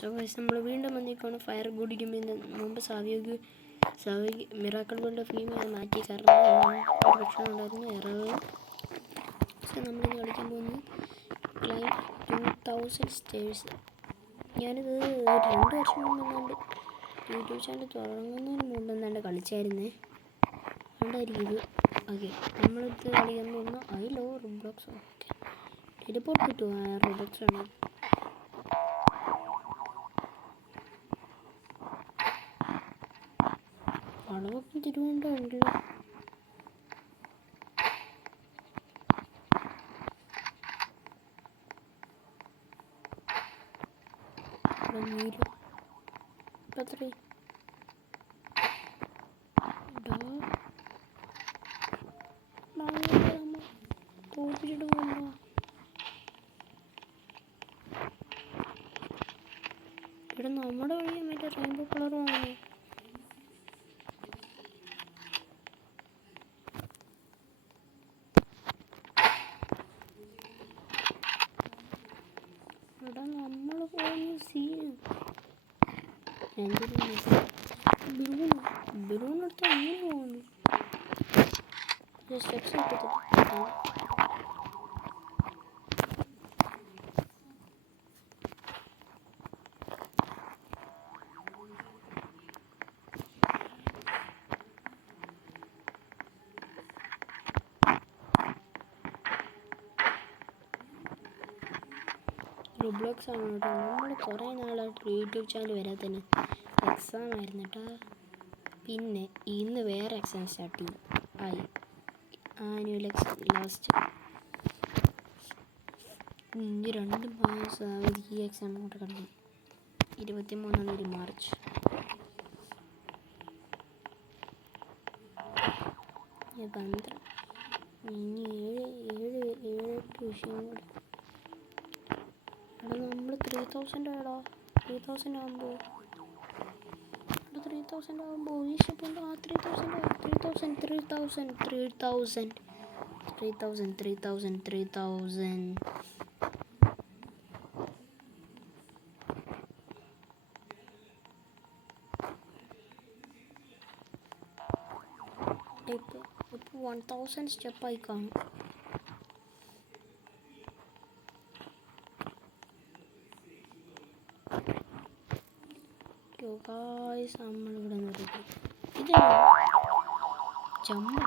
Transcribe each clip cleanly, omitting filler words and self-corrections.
So guys നമ്മൾ വീണ്ടും വന്നിരിക്കുകയാണ് ഫയർ കുടിക്കുമ്പോൾ മുമ്പ് സാവിയോക്ക് മിറാക്കിൾ വേൾഡ് ഓഫ് ഗെയിം അത് മാറ്റി കാരണം ഒരു പ്രശ്നം ഉണ്ടായിരുന്നു എറർ. സോ നമ്മളിന്ന് കളിക്കാൻ പോകുന്നത് ക്ലൈം 2000 സ്റ്റേഴ്സ്. ഞാനിത് 2 വർഷം മുമ്പ് യൂട്യൂബ് ചാനൽ തുടങ്ങുന്നതിന് മുമ്പ് എന്താണ്ട് കളിച്ചായിരുന്നേ, അതുകൊണ്ടായിരിക്കും ഇത്. ഓക്കെ, നമ്മളിത് കളിക്കാൻ പോകുന്ന I love Roblox. Okay, teleport കിട്ടുമോ? റോബ്ലോക്സ് ആണ്. വളവൊക്കെ തിരുവനന്തപുരമുണ്ടല്ലോ. നീലോ പത്ര തോപ്പിച്ചിട്ട് പോകുമ്പോ ഇവിടെ നമ്മുടെ വഴിയാ മറ്റേ റെയിൻബോ കളറുമാണ്. ഇവിടെ നമ്മൾ പോകുന്ന സീന് ബലൂണെടുത്ത് അങ്ങനെ പോകുന്നു. സ്റ്റെപ്സ് കിട്ടത്തില്ല. റോബ്ലോക്സ് ആണ് കേട്ടോ. നമ്മൾ കുറേ നാളായിട്ട് യൂട്യൂബ് ചാനൽ വരാത്തതിന് എക്സാം ആയിരുന്നു കേട്ടോ. പിന്നെ ഇന്ന് വേറെ എക്സാം സ്റ്റാർട്ട് ആയി. ആനുവൽ എക്സാം ലാസ്റ്റ് 2 മാസം അവധി. ഈ എക്സാം അങ്ങോട്ട് കിടക്കും 23-ാം തീയതി മാർച്ച്. ഇനി 7-8 വിഷയം കൂടി. എടാ നമ്മൾ 3000 ആടാ. 3000 ആകുമ്പോൾ ഈ ഷിപ്പുണ്ട്. 3000 ഇപ്പോൾ 1000 സ്റ്റെപ്പായി കാണും. ഗായ്സ് നമ്മളിവിടെ നിർത്തി ഇത് ജമ്പ്.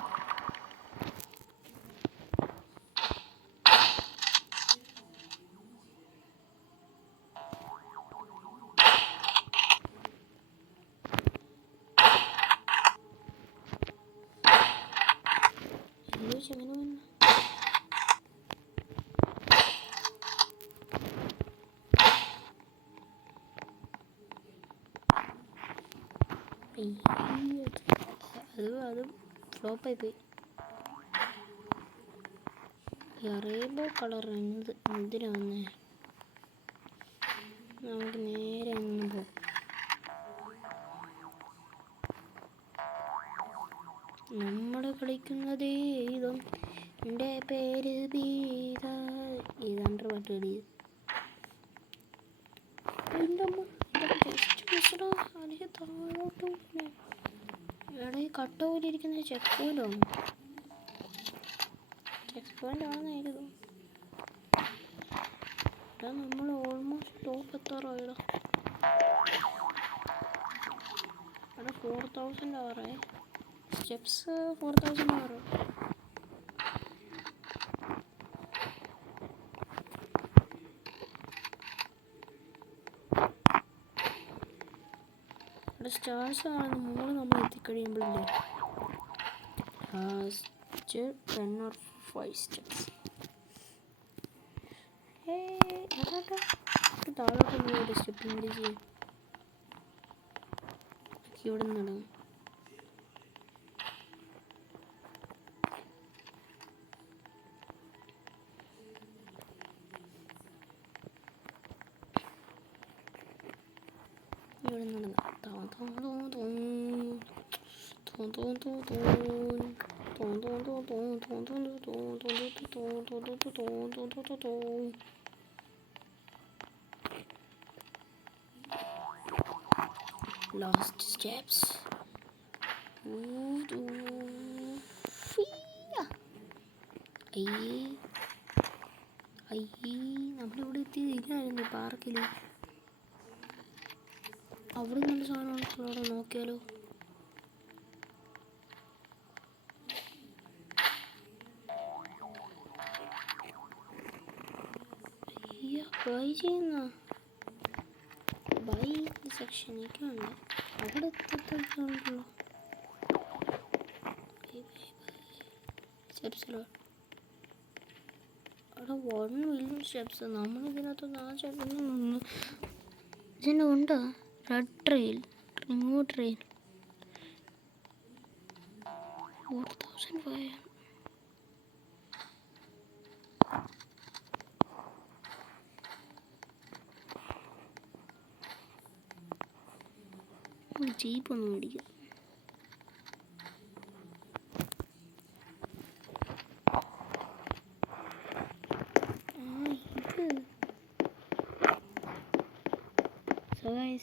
എങ്ങനെ വന്നു? അത് ഫ്ലോപ്പായി പോയി. റെയിൻബോ കളർ എന്തിനാ വന്നേ? നമുക്ക് നേരെ അങ്ങ് പോകും. നമ്മൾ കളിക്കുന്നത് ഇതും എൻ്റെ പേര് ബീത. ഇതാണ്ട് പാട്ട് കളി. അതിന് താഴോട്ട് എവിടെ ഈ കട്ട പോലെ ഇരിക്കുന്ന ചെക്ക് പോയിന്റാണ്. ചെക്ക് പോയിന്റ് ആണെന്നായിരുന്നു. എടാ നമ്മൾ ഓൾമോസ്റ്റ് ടോപ്പ് എത്താറായിടാ. എടാ 4000 ആറേ. സ്റ്റെപ്സ് 4000 ആറ്. സ്റ്റാർസ് ആണ് 3 നമ്മൾ എത്തിക്കഴിയുമ്പോഴില്ലേ ലാസ്റ്റ് 10 or 5 സ്റ്റെപ്സ്. താഴോട്ട് ഒരു സ്റ്റെപ്പിംഗ് കൂടി ചെയ്യാം. ഇവിടെ നിന്നാണ് ലാസ്റ്റ് സ്റ്റെപ്സ്. നമ്മളിവിടെ എത്തിയിരിക്കണായിരുന്നു പാർക്കിൽ. അവിടെ നല്ല സാധനമുണ്ടല്ലോ, അവിടെ നോക്കിയാലോ. ബൈ ചെയ്യുന്ന ബൈ സെക്ഷനൊക്കെ ഉണ്ട്. അവിടെ എത്തിയിട്ടുണ്ടല്ലോ സ്റ്റെപ്സിലോ. അവിടെ 1 മില്യൺ സ്റ്റെപ്സ്. നമ്മളിതിനകത്തൊന്ന് ആ സ്റ്റെപ്പിൽ നിന്ന് ഇതിൻ്റെ ഉണ്ടോ red trail, remove trail 4500. Jeep ഒന്ന് മേടിക്കാം.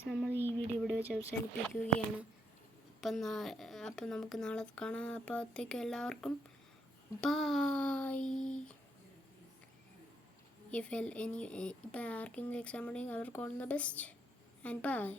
നമ്മൾ ഈ വീഡിയോ ഇവിടെ വെച്ച് അവസാനിപ്പിക്കുകയാണ്. അപ്പം നമുക്ക് നാളെ കാണാം. അപ്പോഴത്തേക്ക് എല്ലാവർക്കും ബൈ. ഇപ്പം ആർക്കെങ്കിലും എക്സാം ഉണ്ടെങ്കിൽ അവർക്ക് all the best and by.